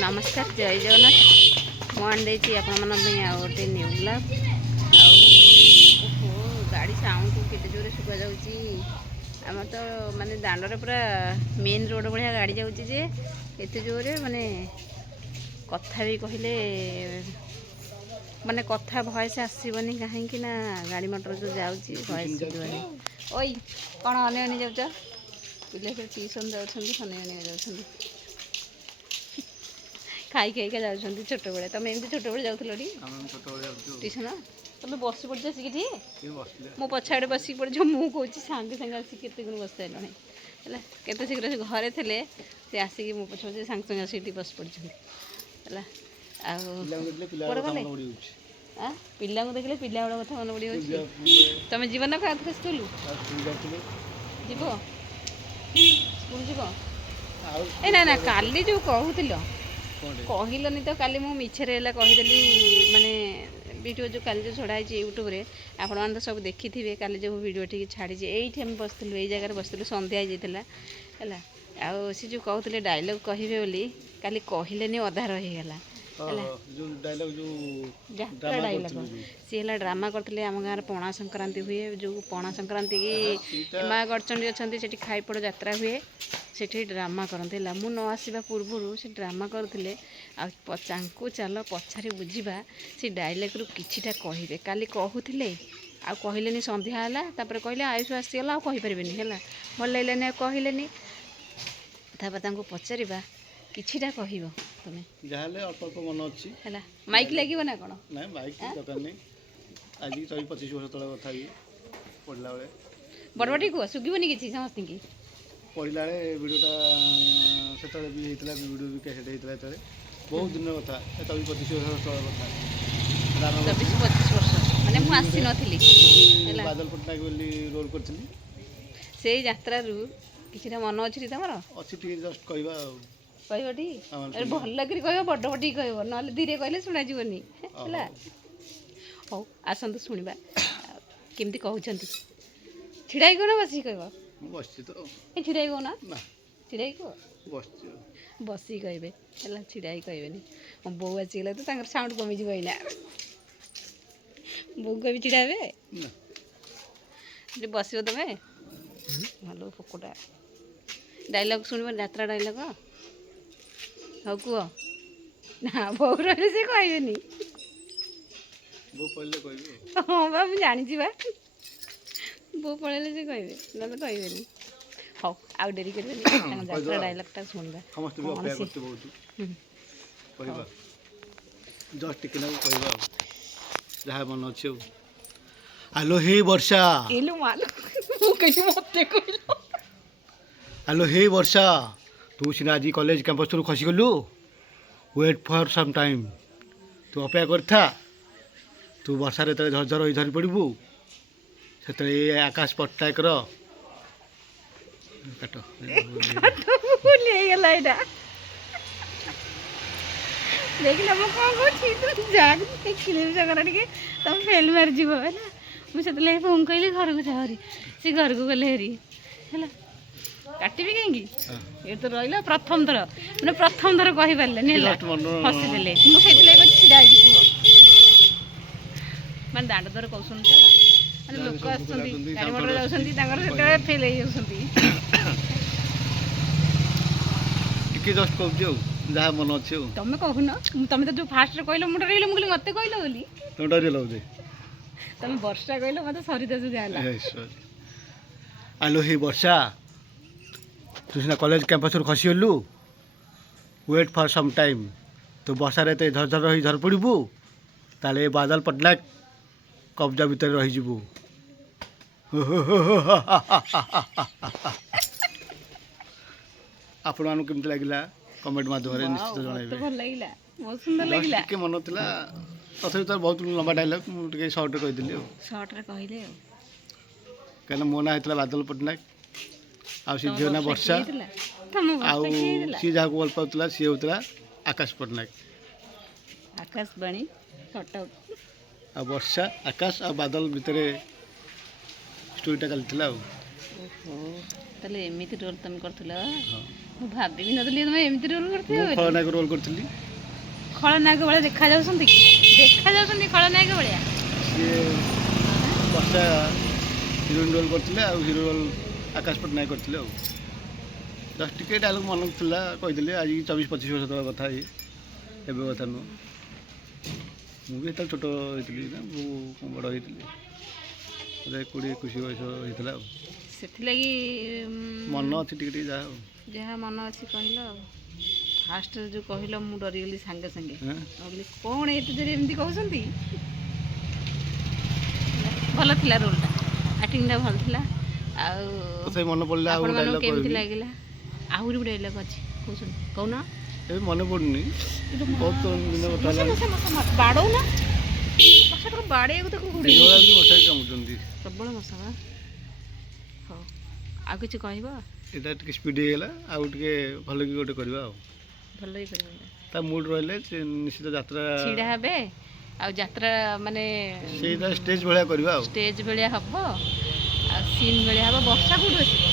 नमस्कार जय जगन्नाथ मुझे आपण गोटे न्यू ब्लॉग गाड़ी साउंड को केते जोरे शुभा जाउची आम तो माने दांडरे पूरा मेन रोड भाया गाड़ी जाउची जे एते जोरे माने कथा भी कहले माने कथा भॉइस आसीबनी कहीं ना गाड़ी मोटर जो जाउची भॉइस सुबनी ओई कौन अने अने जाउछ पिले फिर ट्यूशन जाउछंदी अने अने जाउछंदी खाई खाई का जाउछंदी छोट बेले तमे एमती छोट बेले जाउथलो डी हम छोट बेले जाउछु ट्यूशन तमे बस पड़ जा सिकि मो पछाड़े बस पड़ जो मु कहूँ सांगे सांगे आसिक केते गुण बस सारे है केते शीघ्र से घरे थे से आसिक मो पछे सांगे सांगे आसिक बस पड़ है पिला देखले पिला बड़ा कथा मन पड़े तुम जीव ना क्या स्कूल जीव स्कूल जीव ए ना ना काली जो कहूल कहलनी तो काली मु मिछरे कहीदेली माने वीडियो जो काली जो छड़ा यूट्यूब रे आपण मैंने तो सब देखी थे काली जो वीडियो टी छाड़ी ये आम बसलु यही जगह बसलु संध्या जाता है आउ सी जो कहते डायलॉग कहे बोली काली कहले अधा रहीगला डायलॉग सी है ड्रामा करते आम गाँव पणा संक्रांति हुए जो पणा संक्रांति की माँ गड़चंडी अच्छा से खाईपड़ यात्रा हुए से ड्रामा करते मु न आसवा पूर्व से ड्रामा करते चल पछारे बुझा से डायलॉग रु किछिटा कहे काली कहते आ कहले संध्या है कहले आयुष आसीगला आ कहीपर है भल लगे कहले पचार किछिटा कह तुम जाले अल्प अल्प मन अच्छी है माइक लगे ना कौन ना माइक दरकार नहीं आज 24-25 वर्ष तले कथा पढ़ला बेले बड़बड़ी कह सुगीबनी कि समस्त की पढ़ला बेले वीडियोटा से भी होता वीडियो भी कैसेट होता है बहुत दिन कथा 24-25 वर्ष तले कथा 24-25 वर्ष माने मु आसी नथिली बादल पटनायक बोली रोल करथली से यात्रा रु किछिटा मन अछि तमरो अछि टी जस्ट कहबा कहबटी अरे भल लगी कह बड़ बड़ी कह ना धीरे कहले शुणा जीवनी है हौ आसतु शुणा केमती कहते छिड़ा कह बस कह बस तो छिड़ा कह ना छिड़ा कह बस बसी कहे है छिड़ा कहे मो बो आसीगला तो साउंड कमिज ना बो कह छिड़ाबे बस तुम भल फोकटा डायलॉग शुण यात्रा डायलॉग हाँ कह ना बो रही से कहबेनी हाँ बा मुझे जानी बा बो पढ़े से कहे ना कहबेनी हाँ आउ डेरी करें यात्रा डायलॉगटा शुणा जहाँ मन अच्छे हेलो हे वर्षा हेलो हे वर्षा तू सीना आज कॉलेज कैंपस रू खसी गलु वेट फॉर सम टाइम तू अपेक्षा करथा तू वर्षार जो झरझर हो झरी पड़बू से आकाश पट्टनायक काट देखला मो कौन जाग फिल्म जगह टे तुम फेल मारिज है मुझे फोन कहली घर को जारी सी घर को गले हेरी है काटबी कहीं ये तो रहा प्रथम थर मैंने प्रथम थर कही पारे हसीदे मुझे छिड़ा कह मैं दांड दर कहूँ तो लोक गाड़ी मोटर जाते फेल हो जस्ट कहूँ जहाँ मन अच्छे तुम कहून तुम तो जो फास्ट कहल मुझे डर मुझे मत कहल बोली तुम डर लगे तुम वर्षा कहल मत सरिता जो जाए आलो हे वर्षा तू सीना कॉलेज कैंपस रू खसी गलु वेट फॉर सम टाइम तो वर्षार एत झरझर रही झर पड़बू ताले बादल पटनायक कब्जा भितर रहीजु आपण मानू केमती लगिला कमेंट माध्यम निश्चित जनइबे मन था तथा तो बहुत लंबा डायलॉग मुझे सर्ट कहीदेली सर्ट कहले कहीं मो ना होता बादल पटनायक आसी झील ना वर्षा सी जहाँ भल पाला सी होता आकाश पटनायक आकाश बाणी आ वर्षा आकाश आ बादल भितर स्टोरीटा चलता एमती रोल तुम कर ମୁଁ ଭାବିବି ନଥିଲି ତମେ ଏମିତି ରୋଲ୍ ମୁଁ କରିଥିବ ବୋଲି। ଖଳନାୟକ ରୋଲ୍ କରିଥିଲି। ଖଳନାୟକ ଭଳିଆ ଦେଖାଯାଉଛନ୍ତି କି? ଦେଖାଯାଉଛନ୍ତି ଖଳନାୟକ ଭଳିଆ। ସିଏ ବର୍ଷା ହିରୋଇନ୍ ରୋଲ୍ କରିଥିଲେ, ଆଉ ହିରୋ ରୋଲ୍ ଆକାଶ ପଟ୍ଟନାୟକ କରିଥିଲେ। ଆଉ ଜଷ୍ଟ ଟିକେ ଡାଇଲଗ୍ ମନେ ଥିଲା କହିଥିଲି। ଆଜି 24-25 ବର୍ଷ ତଳ କଥା, ଏବେ କଥା ନୁହଁ। ମୁଁ ବି ଯେତେବେଳେ ଛୋଟ ହେଇଥିଲି ନା, ମୁଁ ବଡ଼ ହେଇଥିଲି, 20-21 ବର୍ଷ ହେଇଥିଲା। ଆଉ ସେଥିଲାଗି ମନ ଅଛି ଟିକେ ଟିକେ ଯାହା। ଆଉ ଯାହା ମନ ଅଛି କହିଲ। ଆଉ ଫାଷ୍ଟରେ ଯେଉଁ କହିଲ ମୁଁ ଡରିଗଲି ସାଙ୍ଗେ ସାଙ୍ଗେ। ଭାବିଲି କ'ଣ ଏତେ ଜୋରେ ଏମିତି କହୁଛନ୍ତି। ଭଲ ଥିଲା ରୋଲ୍ଟା, ଆକ୍ଟିଂଟା ଭଲ ଥିଲା। ଆଉ ତଥାପି ମନେ ପଡ଼ିଲା ଆଉ ଆପଣମାନଙ୍କୁ ଡାଇଲଗ୍ କେମିତି କହିବି। ଲାଗିଲା? ଆହୁରି ଗୋଟେ ଡାଇଲଗ୍ ଅଛି, କହୁଛନ୍ତି କହୁନ। ଏବେ ମନେ ପଡ଼ୁନି, ବହୁତ ଦିନ କଥା ହେଲାଣି। ବାଡ଼ଉନ ମଶାଟାକୁ ବାଡ଼େଇବାକୁ ତାକୁ ଦିନବେଳା ବି ମଶାରୀ କାମୁଡୁଛନ୍ତି। ପ୍ରବଳ ମଶା ବା। ହଉ, ଆଉ କିଛି କହିବ? ଏଇଟା ଟିକେ ସ୍ପିଡ୍ ହେଇଗଲା, ଆଉ ଟିକେ ଭଲ କି ଗୋଟେ କରିବା। ଆଉ ଭଲ ହିଁ କରିବ। ତା ମୁଡ୍ ରହିଲେ ସେ ନିଶ୍ଚିତ ଯାତ୍ରା ଛିଡ଼ା ହେବେ, ଆଉ ଯାତ୍ରା ମାନେ ସେଇଟା ଷ୍ଟେଜ୍ ଭଳିଆ କରିବା। ଆଉ ଷ୍ଟେଜ୍ ଭଳିଆ ହେବ, ଆଉ ସିନ୍ ଭଳିଆ ହେବ। ବର୍ଷା କେଉଁଠୁ ଆସିବ?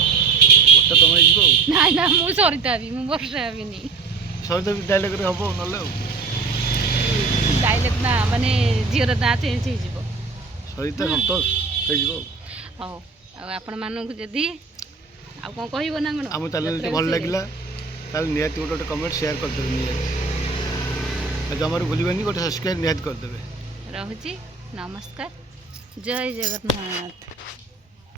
ବର୍ଷା ତମେ ଯିବ। ଆଉ ନାଇଁ ନା, ମୁଁ ସରିତା ହେବି, ମୁଁ ବର୍ଷା ହେବିନି। ସହିତ ଡାଇଲଗ୍ରେ ହେବ ନହେଲେ। ଆଉ ଡାଇଲେକ୍ଟ ନା ମାନେ ଝିଅର ନାଁ ଚେଞ୍ଜ ହେଇଯିବ। ସହିତ ସନ୍ତୋଷ ହେଇଯିବ। ହଉ, ଆଉ ଆପଣମାନଙ୍କୁ ଯଦି ଆଉ କ'ଣ କହିବ ନା କ'ଣ? ଆମ ଚ୍ୟାନେଲ୍ଟି ଭଲ ଲାଗିଲା ତାହେଲେ ନିହାତି ଗୋଟେ କମେଣ୍ଟ ସେୟାର କରିଦେବେ। ନିହାତି ଆଉ ଜମାରୁ ଭୁଲିବେନି, ଗୋଟେ ସବସ୍କ୍ରାଇବ୍ ନିହାତି କରିଦେବେ। ରହୁଛି, ନମସ୍କାର, ଜୟ ଜଗନ୍ନାଥ।